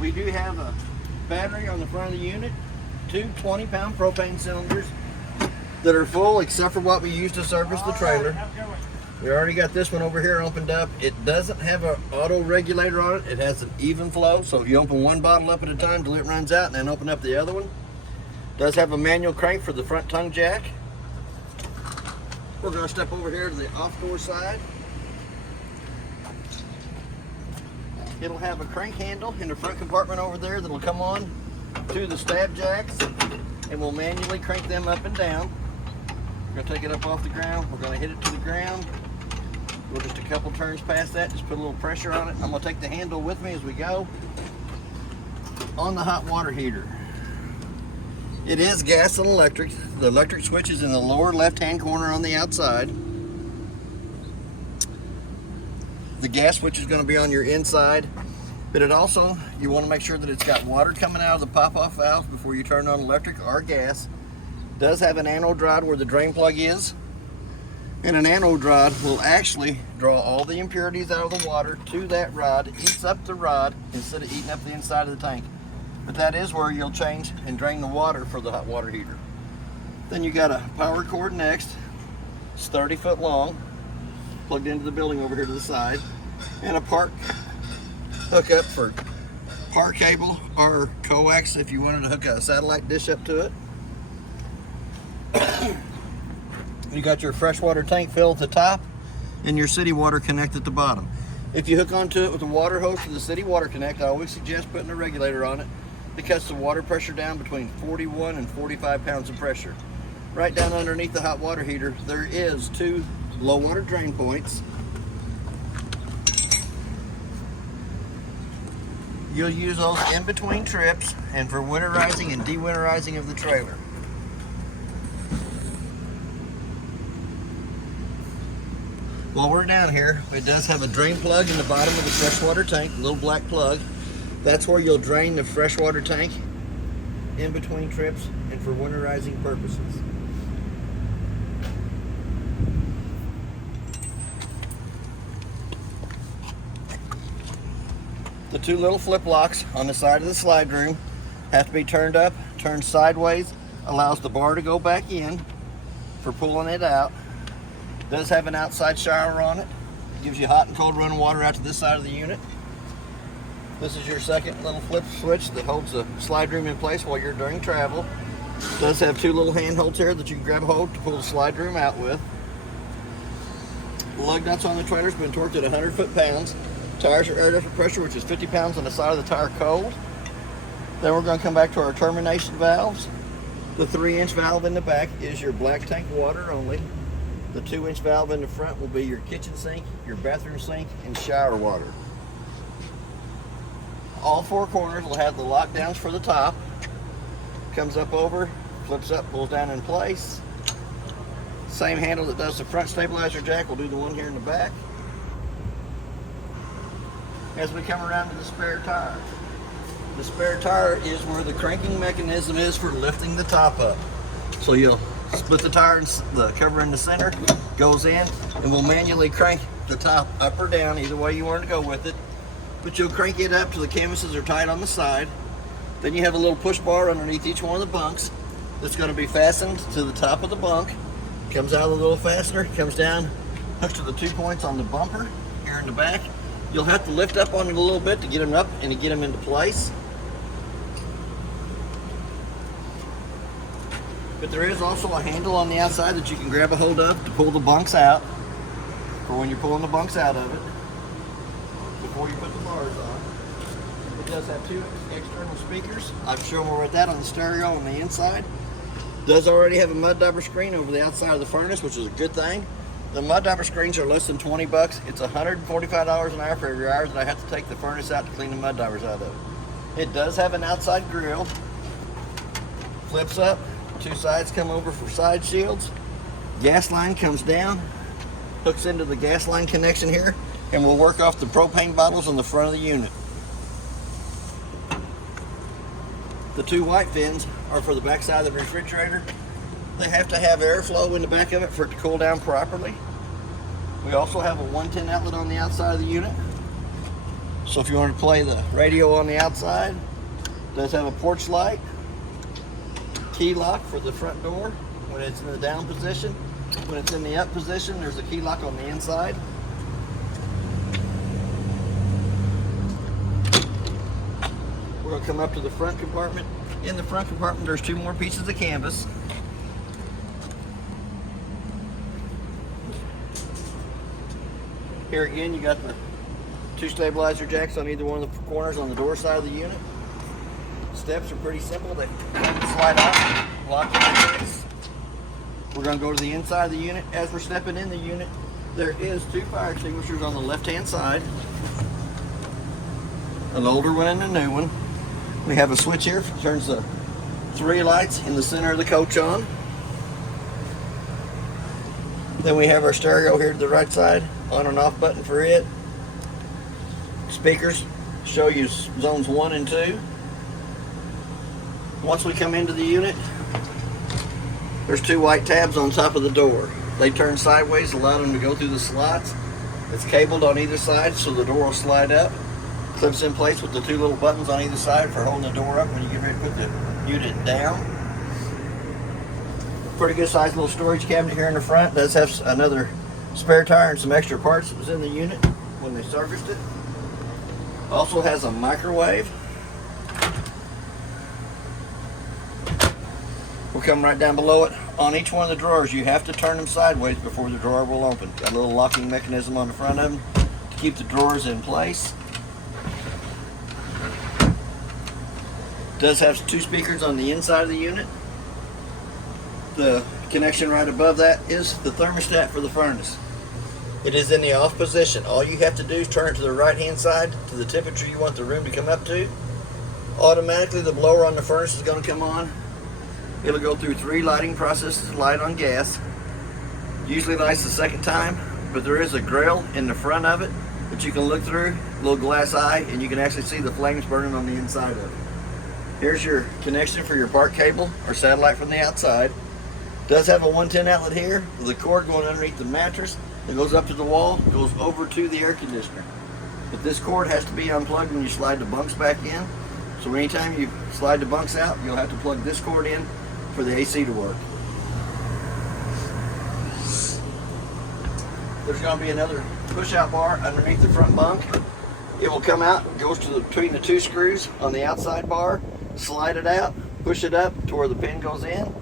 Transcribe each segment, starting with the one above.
We do have a battery on the front of the unit, two 20-pound propane cylinders that are full except for what we use to service the trailer. We already got this one over here opened up. It doesn't have an auto regulator on it. It has an even flow, so if you open one bottle up at a time till it runs out and then open up the other one. It does have a manual crank for the front tongue jack. We're going to step over here to the off-door side. It'll have a crank handle in the front compartment over there that'll come on to the stab jacks, and we'll manually crank them up and down. We're going to take it up off the ground. We're going to hit it to the ground. We're just a couple turns past that, just put a little pressure on it. I'm going to take the handle with me as we go. On the hot water heater. It is gas and electric. The electric switch is in the lower left-hand corner on the outside. The gas switch is going to be on your inside, but it also, you want to make sure that it's got water coming out of the pop-off valve before you turn on electric or gas. It does have an anode rod where the drain plug is. And an anode rod will actually draw all the impurities out of the water to that rod, eats up the rod instead of eating up the inside of the tank. But that is where you'll change and drain the water for the hot water heater. Then you got a power cord next. It's 30 foot long, plugged into the building over here to the side, and a park hookup for power cable or coax if you wanted to hook a satellite dish up to it. You got your freshwater tank fill at the top and your city water connect at the bottom. If you hook onto it with a water hose to the city water connect, I always suggest putting a regulator on it. It cuts the water pressure down between 41 and 45 pounds of pressure. Right down underneath the hot water heater, there is two low water drain points. You'll use those in between trips and for winterizing and de-winterizing of the trailer. While we're down here, it does have a drain plug in the bottom of the freshwater tank, a little black plug. That's where you'll drain the freshwater tank in between trips and for winterizing purposes. The two little flip locks on the side of the slide room have to be turned up, turned sideways, allows the bar to go back in for pulling it out. Does have an outside shower on it. Gives you hot and cold running water out to this side of the unit. This is your second little flip switch that holds the slide room in place while you're during travel. Does have two little handholds here that you can grab a hold to pull the slide room out with. Lug nuts on the trailer's been torqued at 100 foot-pounds. Tires are air ducted pressure, which is 50 pounds on the side of the tire cold. Then we're going to come back to our termination valves. The 3-inch valve in the back is your black tank water only. The 2-inch valve in the front will be your kitchen sink, your bathroom sink, and shower water. All four corners will have the lockdowns for the top. Comes up over, flips up, pulls down in place. Same handle that does the front stabilizer jack will do the one here in the back. As we come around to the spare tire. The spare tire is where the cranking mechanism is for lifting the top up. So you'll split the tire, and the cover in the center goes in, and we'll manually crank the top up or down, either way you want to go with it. But you'll crank it up till the canvases are tight on the side. Then you have a little push bar underneath each one of the bunks that's going to be fastened to the top of the bunk. Comes out of the little fastener, comes down, hooks to the 2 points on the bumper here in the back. You'll have to lift up on it a little bit to get them up and to get them into place. But there is also a handle on the outside that you can grab a hold of to pull the bunks out, for when you're pulling the bunks out of it, before you put the bars on. It does have two external speakers. I've shown more with that on the stereo on the inside. It does already have a mud diaper screen over the outside of the furnace, which is a good thing. The mud diaper screens are less than 20 bucks. It's $145 an hour for every hour that I have to take the furnace out to clean the mud diapers out of. It does have an outside grill. Flips up. Two sides come over for side shields. Gas line comes down, hooks into the gas line connection here, and we'll work off the propane bottles on the front of the unit. The two white fins are for the back side of the refrigerator. They have to have airflow in the back of it for it to cool down properly. We also have a 110 outlet on the outside of the unit. So if you want to play the radio on the outside, it does have a porch light, key lock for the front door when it's in the down position. When it's in the up position, there's a key lock on the inside. We're going to come up to the front compartment. In the front compartment, there's 2 more pieces of canvas. Here again, you got the 2 stabilizer jacks on either one of the corners on the door side of the unit. Steps are pretty simple. They slide out, lock in place. We're going to go to the inside of the unit. As we're stepping in the unit, there is 2 fire extinguishers on the left-hand side. An older one and a new one. We have a switch here that turns the 3 lights in the center of the coach on. Then we have our stereo here to the right side, on and off button for it. Speakers show you zones 1 and 2. Once we come into the unit, there's 2 white tabs on top of the door. They turn sideways, allow them to go through the slots. It's cabled on either side, so the door will slide up. Clips in place with the 2 little buttons on either side for holding the door up when you get ready to put the unit down. Pretty good sized little storage cabinet here in the front. Does have another spare tire and some extra parts that was in the unit when they serviced it. Also has a microwave. We'll come right down below it. On each one of the drawers, you have to turn them sideways before the drawer will open. Got a little locking mechanism on the front of them to keep the drawers in place. Does have 2 speakers on the inside of the unit. The connection right above that is the thermostat for the furnace. It is in the off position. All you have to do is turn it to the right hand side to the temperature you want the room to come up to. Automatically the blower on the furnace is going to come on. It'll go through 3 lighting processes to light on gas. Usually lights the second time, but there is a grill in the front of it that you can look through, a little glass eye, and you can actually see the flames burning on the inside of it. Here's your connection for your park cable or satellite from the outside. Does have a 110 outlet here with a cord going underneath the mattress that goes up to the wall, goes over to the air conditioner. But this cord has to be unplugged when you slide the bunks back in. So anytime you slide the bunks out, you'll have to plug this cord in for the AC to work. There's going to be another push-out bar underneath the front bunk. It will come out, goes to between the 2 screws on the outside bar, slide it out, push it up to where the pin goes in.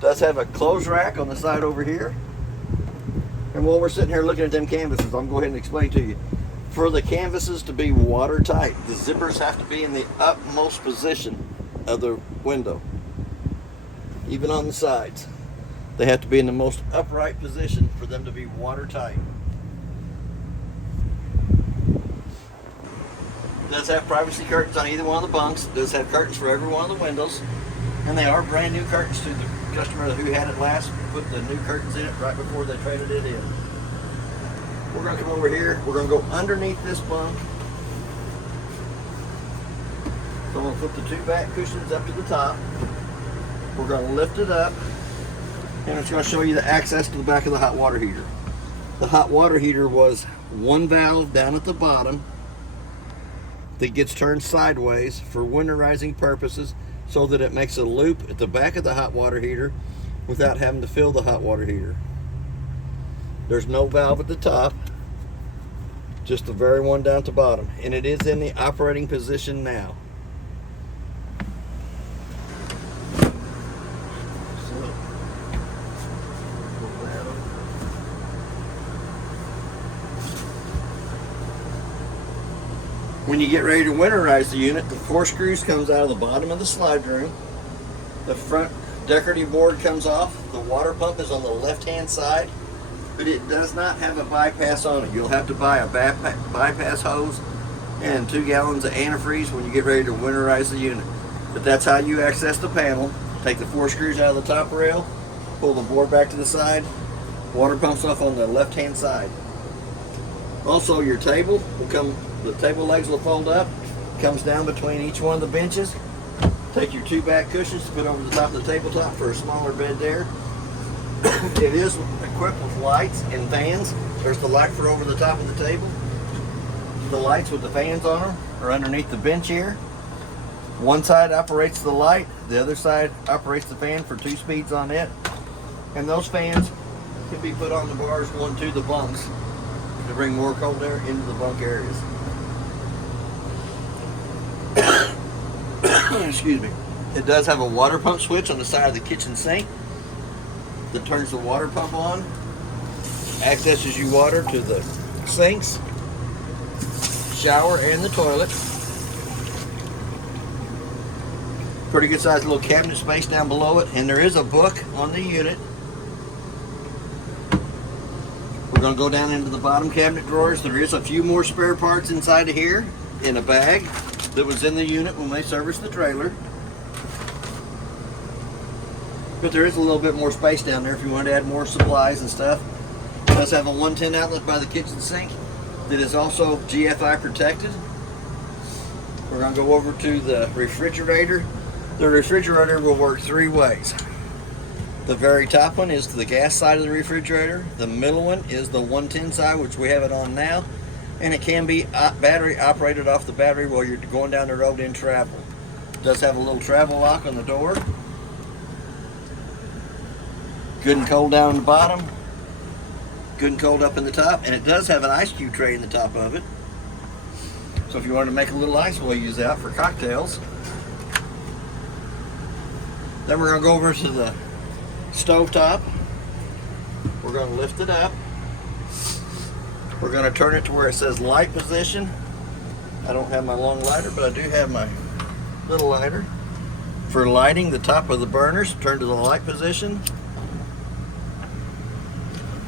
Does have a clothes rack on the side over here. And while we're sitting here looking at them canvases, I'm going to go ahead and explain to you. For the canvases to be watertight, the zippers have to be in the upmost position of the window. Even on the sides. They have to be in the most upright position for them to be watertight. It does have privacy curtains on either one of the bunks. It does have curtains for every one of the windows. And they are brand new curtains to the customer who had it last. Put the new curtains in it right before they traded it in. We're going to come over here. We're going to go underneath this bunk. So I'm going to put the 2 back cushions up to the top. We're going to lift it up. And it's going to show you the access to the back of the hot water heater. The hot water heater was 1 valve down at the bottom that gets turned sideways for winterizing purposes, so that it makes a loop at the back of the hot water heater without having to fill the hot water heater. There's no valve at the top, just the very one down at the bottom, and it is in the operating position now. When you get ready to winterize the unit, the 4 screws comes out of the bottom of the slide room. The front decorative board comes off. The water pump is on the left-hand side, but it does not have a bypass on it. You'll have to buy a bypass hose and 2 gallons of antifreeze when you get ready to winterize the unit. But that's how you access the panel. Take the 4 screws out of the top rail, pull the board back to the side. Water pumps off on the left-hand side. Also, your table will come. The table legs will fold up, comes down between each one of the benches. Take your 2 back cushions to put over the top of the tabletop for a smaller bed there. It is equipped with lights and fans. There's the light for over the top of the table. The lights with the fans on them are underneath the bench here. One side operates the light, the other side operates the fan for 2 speeds on it. And those fans can be put on the bars going to the bunks to bring more cold air into the bunk areas. Excuse me. It does have a water pump switch on the side of the kitchen sink that turns the water pump on, accesses you water to the sinks, shower, and the toilet. Pretty good sized little cabinet space down below it, and there is a book on the unit. We're going to go down into the bottom cabinet drawers. There is a few more spare parts inside of here in a bag that was in the unit when they serviced the trailer. But there is a little bit more space down there if you want to add more supplies and stuff. It does have a 110 outlet by the kitchen sink that is also GFI protected. We're going to go over to the refrigerator. The refrigerator will work 3 ways. The very top one is the gas side of the refrigerator. The middle one is the 110 side, which we have it on now. And it can be battery operated off the battery while you're going down the road in travel. It does have a little travel lock on the door. Good and cold down on the bottom. Good and cold up in the top. And it does have an ice cube tray in the top of it. So if you wanted to make a little ice, we'll use that for cocktails. Then we're going to go over to the stove top. We're going to lift it up. We're going to turn it to where it says light position. I don't have my long lighter, but I do have my little lighter. For lighting the top of the burners, turn to the light position.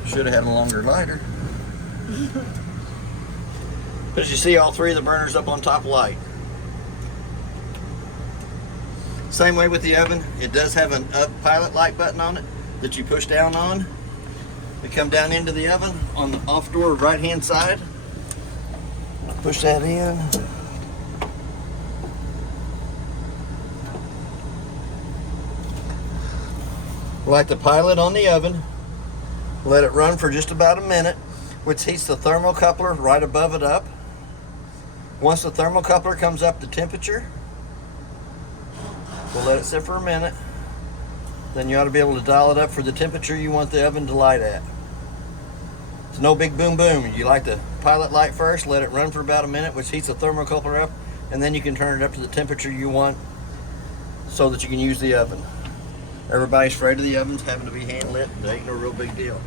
Should have had a longer lighter. But as you see, all 3 of the burners up on top light. Same way with the oven. It does have an up pilot light button on it that you push down on. They come down into the oven on the off door right hand side. Push that in. Light the pilot on the oven. Let it run for just about a minute, which heats the thermocoupler right above it up. Once the thermocoupler comes up to temperature, we'll let it sit for a minute. Then you ought to be able to dial it up for the temperature you want the oven to light at. It's no big boom boom. You light the pilot light first, let it run for about a minute, which heats the thermocoupler up, and then you can turn it up to the temperature you want so that you can use the oven. Everybody's afraid of the ovens having to be hand lit. It ain't no real big deal.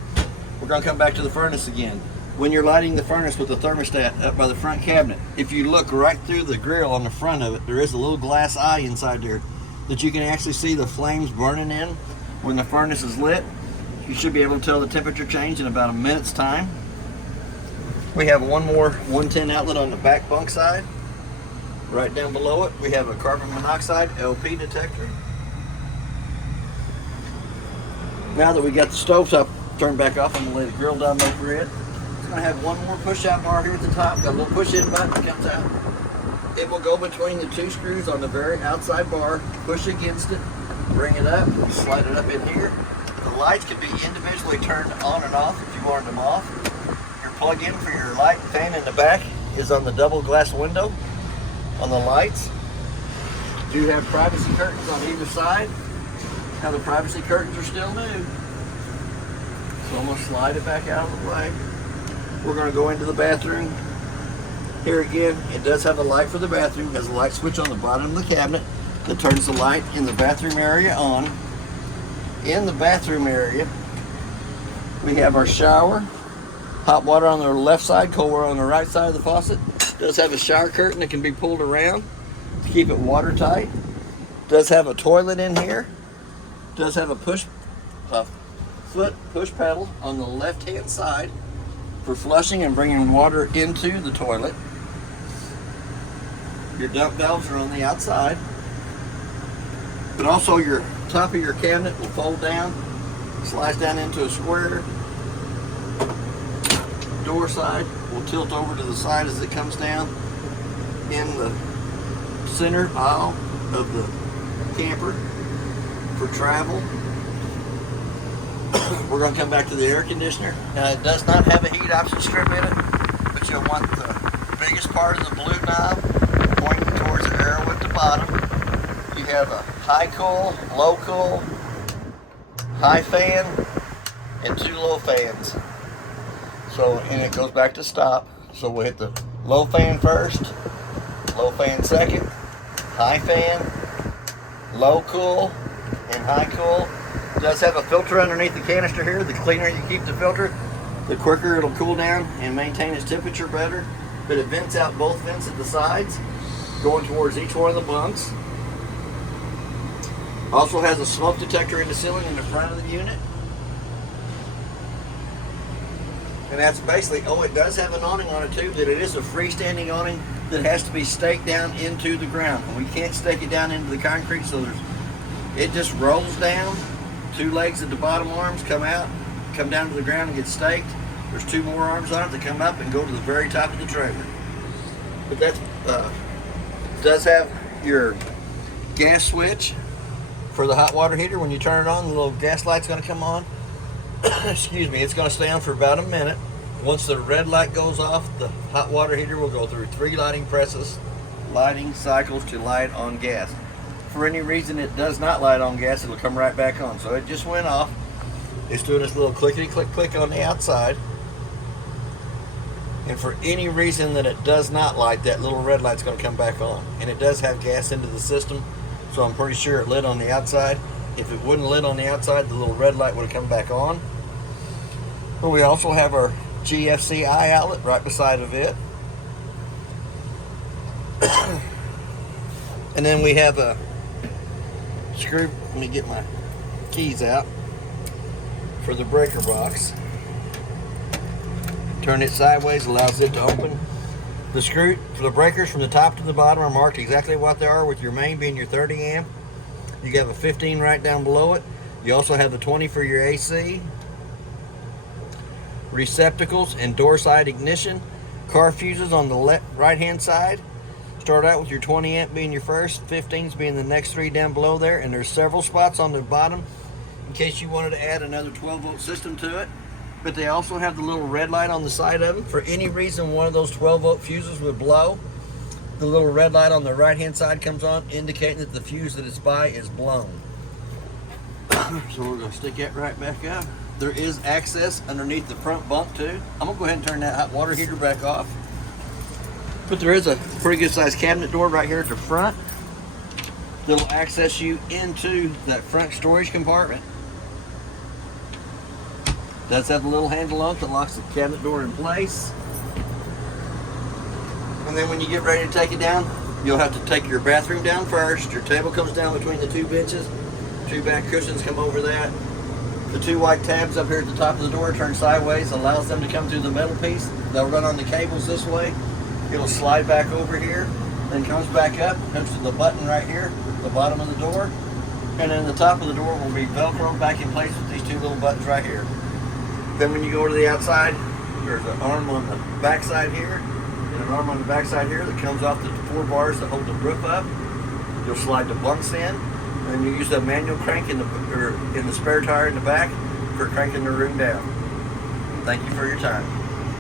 We're going to come back to the furnace again. When you're lighting the furnace with the thermostat up by the front cabinet, if you look right through the grill on the front of it, there is a little glass eye inside there that you can actually see the flames burning in when the furnace is lit. You should be able to tell the temperature change in about a minute's time. We have one more 110 outlet on the back bunk side. Right down below it, we have a carbon monoxide LP detector. Now that we got the stovetop turned back off, I'm going to lay the grill down over it. It's going to have one more push-out bar here at the top. Got a little push-in button that comes out. It will go between the 2 screws on the very outside bar. Push against it, bring it up, slide it up in here. The lights can be individually turned on and off if you wanted them off. Your plug-in for your light and fan in the back is on the double glass window on the lights. You do have privacy curtains on either side. Now the privacy curtains are still new. So I'm going to slide it back out of the way. We're going to go into the bathroom. Here again, it does have a light for the bathroom. It has a light switch on the bottom of the cabinet that turns the light in the bathroom area on. In the bathroom area, we have our shower. Hot water on the left side, cold water on the right side of the faucet. It does have a shower curtain that can be pulled around to keep it watertight. It does have a toilet in here. It does have a foot push pedal on the left hand side for flushing and bringing water into the toilet. Your dump valves are on the outside, but also your top of your cabinet will fold down, slides down into a square. Door side will tilt over to the side as it comes down in the center aisle of the camper for travel. We're going to come back to the air conditioner. Now it does not have a heat option strip in it, but you'll want the biggest part of the blue knob, pointing towards the arrow at the bottom, you have a high cool, low cool, high fan, and 2 low fans. So, and it goes back to stop. So we'll hit the low fan first, low fan second, high fan, low cool, and high cool. It does have a filter underneath the canister here. The cleaner you keep the filter, the quicker it'll cool down and maintain its temperature better. But it vents out both vents at the sides, going towards each one of the bunks. Also has a smoke detector in the ceiling in the front of the unit. And that's basically, oh, it does have an awning on it too, that it is a freestanding awning that has to be staked down into the ground. And we can't stake it down into the concrete, so it just rolls down. 2 legs at the bottom arms come out, come down to the ground and get staked. There's 2 more arms on it that come up and go to the very top of the trailer. But that does have your gas switch for the hot water heater. When you turn it on, the little gas light's going to come on. Excuse me, it's going to stay on for about a minute. Once the red light goes off, the hot water heater will go through 3 lighting cycles to light on gas. For any reason it does not light on gas, it'll come right back on. So it just went off. It's doing this little clickety click click on the outside. And for any reason that it does not light, that little red light's going to come back on. And it does have gas into the system, so I'm pretty sure it lit on the outside. If it wouldn't lit on the outside, the little red light would have come back on. But we also have our GFCI outlet right beside of it. And then we have a screw, let me get my keys out, for the breaker box. Turn it sideways, allows it to open. The screw for the breakers from the top to the bottom are marked exactly what they are, with your main being your 30 amp. You have a 15 right down below it. You also have the 20 for your AC. Receptacles and door side ignition. Car fuses on the right hand side. Start out with your 20 amp being your first, 15s being the next 3 down below there, and there's several spots on the bottom in case you wanted to add another 12 volt system to it. But they also have the little red light on the side of them. For any reason one of those 12 volt fuses would blow, the little red light on the right hand side comes on, indicating that the fuse that it's by is blown. So we're going to stick that right back up. There is access underneath the front bunk too. I'm going to go ahead and turn that hot water heater back off. But there is a pretty good sized cabinet door right here at the front that'll access you into that front storage compartment. Does have a little handle on it that locks the cabinet door in place. And then when you get ready to take it down, you'll have to take your bathroom down first. Your table comes down between the 2 benches. 2 back cushions come over that. The 2 white tabs up here at the top of the door turn sideways, allows them to come through the metal piece. They'll run on the cables this way. It'll slide back over here, then comes back up, comes to the button right here, the bottom of the door. And then the top of the door will be Velcroed back in place with these 2 little buttons right here. Then when you go to the outside, there's an arm on the back side here, and an arm on the back side here that comes off the 4 bars that hold the roof up. You'll slide the bunks in, and you use the manual crank in the spare tire in the back for cranking the room down. Thank you for your time.